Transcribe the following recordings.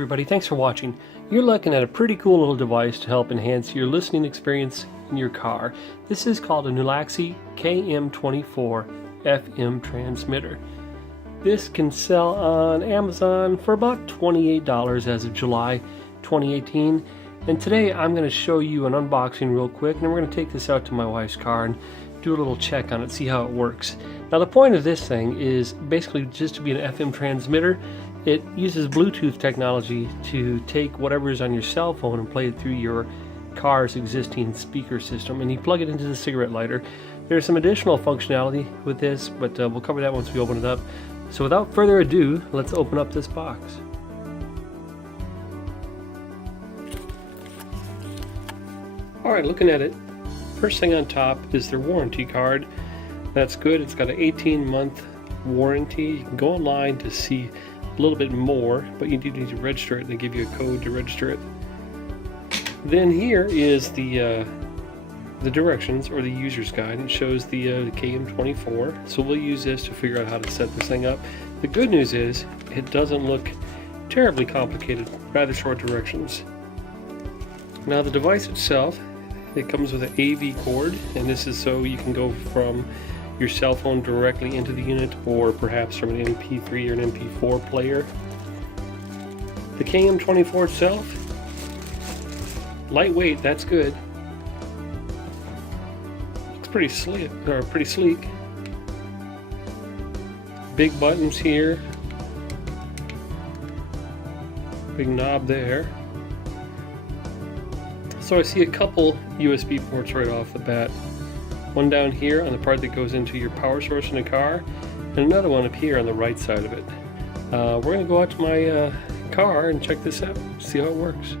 everybody, thanks for watching. You're looking at a pretty cool little device to help enhance your listening experience in your car. This is called a Nulaxy KM24 FM transmitter. This can sell on Amazon for about $28 as of July 2018. And today I'm going to show you an unboxing real quick, and then we're going to take this out to my wife's car and do a little check on it, see how it works. Now the point of this thing is basically just to be an FM transmitter. It uses Bluetooth technology to take whatever is on your cell phone and play it through your car's existing speaker system, and you plug it into the cigarette lighter. There's some additional functionality with this, but we'll cover that once we open it up. So without further ado, let's open up this box. Alright, looking at it, first thing on top is their warranty card. That's good. It's got an 18-month warranty. You can go online to see a little bit more, but you do need to register it, and they give you a code to register it. Then here is the directions, or the user's guide. It shows the KM24, so we'll use this to figure out how to set this thing up. The good news is it doesn't look terribly complicated, rather short directions. Now the device itself, it comes with an AV cord, and this is so you can go from your cell phone directly into the unit, or perhaps from an MP3 or an MP4 player. The KM24 itself, lightweight, that's good. Looks pretty slick, or pretty sleek. Big buttons here, big knob there. So I see a couple USB ports right off the bat. One down here on the part that goes into your power source in the car, and another one up here on the right side of it. We're going to go out to my car and check this out, see how it works.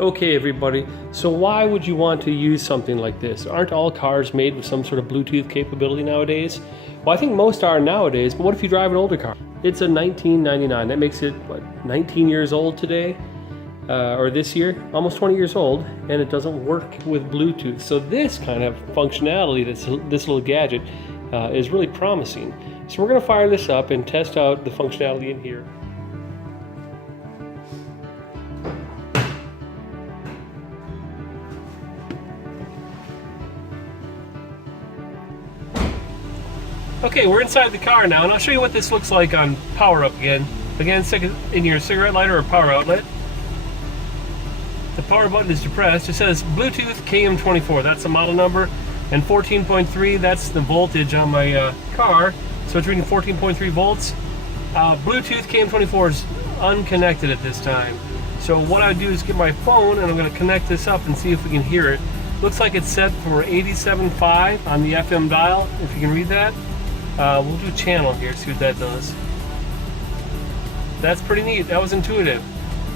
Okay everybody, so why would you want to use something like this? Aren't all cars made with some sort of Bluetooth capability nowadays? Well, I think most are nowadays, but what if you drive an older car? It's a 1999, that makes it, what, 19 years old today? Or this year, almost 20 years old, and it doesn't work with Bluetooth. So this kind of functionality, this little gadget, is really promising. So we're going to fire this up and test out the functionality in here. Okay, we're inside the car now, and I'll show you what this looks like on power up again. Again, stick it in your cigarette lighter or power outlet. The power button is depressed. It says Bluetooth KM24, that's the model number, and 14.3, that's the voltage on my car, so it's reading 14.3 volts. Bluetooth KM24 is unconnected at this time. So what I do is get my phone, and I'm going to connect this up and see if we can hear it. Looks like it's set for 87.5 on the FM dial, if you can read that. We'll do channel here, see what that does. That's pretty neat, that was intuitive.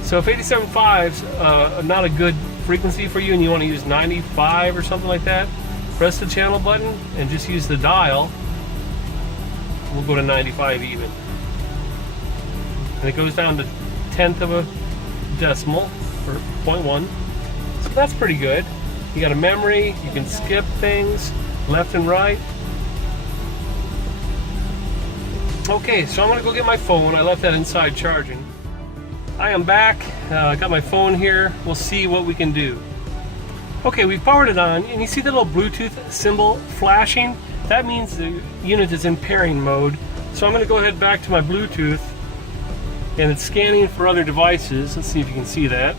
So if 87.5 is not a good frequency for you and you want to use 95 or something like that, press the channel button and just use the dial. We'll go to 95 even. And it goes down to 1/10 of a decimal, or 0.1. So that's pretty good. You got a memory, you can skip things left and right. Okay, so I'm going to go get my phone. I left that inside charging. I am back. I got my phone here. We'll see what we can do. Okay, we've powered it on, and you see the little Bluetooth symbol flashing? That means the unit is in pairing mode. So I'm going to go ahead back to my Bluetooth, and it's scanning for other devices. Let's see if you can see that.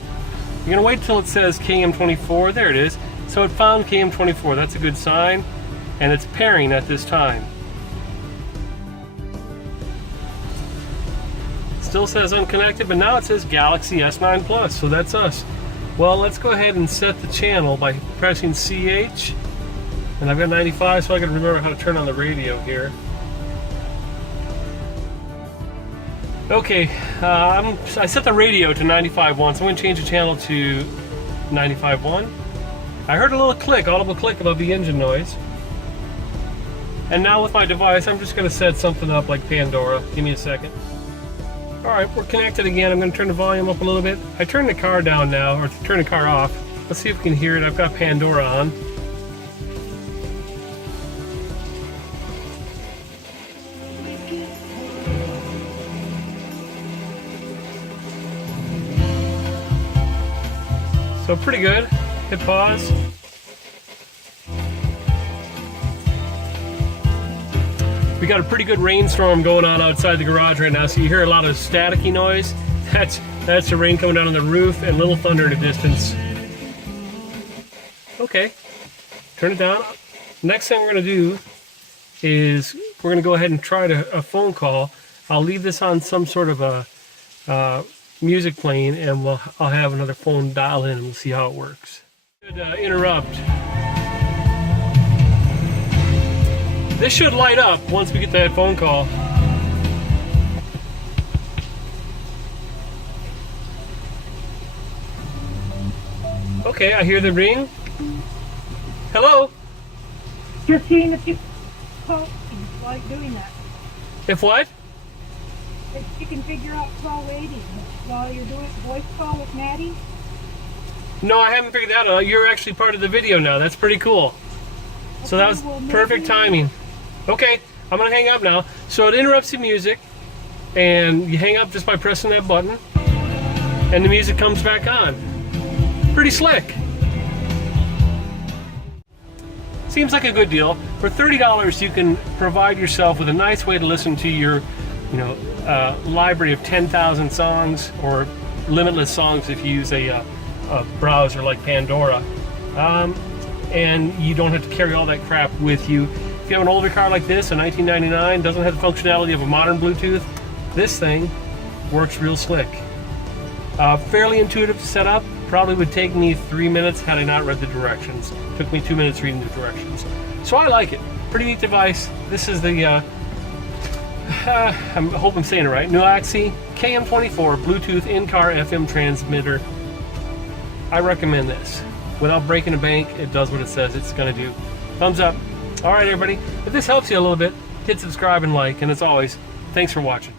You're going to wait till it says KM24. There it is. So it found KM24. That's a good sign, and it's pairing at this time. Still says unconnected, but now it says Galaxy S9 Plus, so that's us. Well, let's go ahead and set the channel by pressing CH, and I've got 95, so I can remember how to turn on the radio here. Okay, I set the radio to 95.1, so I'm going to change the channel to 95.1. I heard a little click, audible click above the engine noise. And now with my device, I'm just going to set something up like Pandora. Give me a second. Alright, we're connected again. I'm going to turn the volume up a little bit. I turned the car down now, or turn the car off. Let's see if we can hear it. I've got Pandora on. So pretty good. Hit pause. We got a pretty good rainstorm going on outside the garage right now, so you hear a lot of staticky noise. That's the rain coming down on the roof and a little thunder in the distance. Okay, turn it down. Next thing we're going to do is we're going to go ahead and try a phone call. I'll leave this on some sort of a music playing, and I'll have another phone dial in and we'll see how it works. Should interrupt. This should light up once we get that phone call. Okay, I hear the ring. Hello? Just seeing if you like doing that. If what? If you can figure out call waiting while you're doing a voice call with Maddie. No, I haven't figured that out. You're actually part of the video now. That's pretty cool. So that was perfect timing. Okay, I'm gonna hang up now. So it interrupts the music, and you hang up just by pressing that button, and the music comes back on. Pretty slick. Seems like a good deal. For $30, you can provide yourself with a nice way to listen to your, library of 10,000 songs, or limitless songs if you use a browser like Pandora. And you don't have to carry all that crap with you. If you have an older car like this, a 1999, doesn't have the functionality of a modern Bluetooth, this thing works real slick. Fairly intuitive to set up. Probably would take me 3 minutes had I not read the directions. Took me 2 minutes reading the directions. So I like it. Pretty neat device. This is the, I hope I'm saying it right, Nulaxy KM24 Bluetooth in-car FM transmitter. I recommend this. Without breaking a bank, it does what it says it's going to do. Thumbs up. All right, everybody. If this helps you a little bit, hit subscribe and like. And as always, thanks for watching.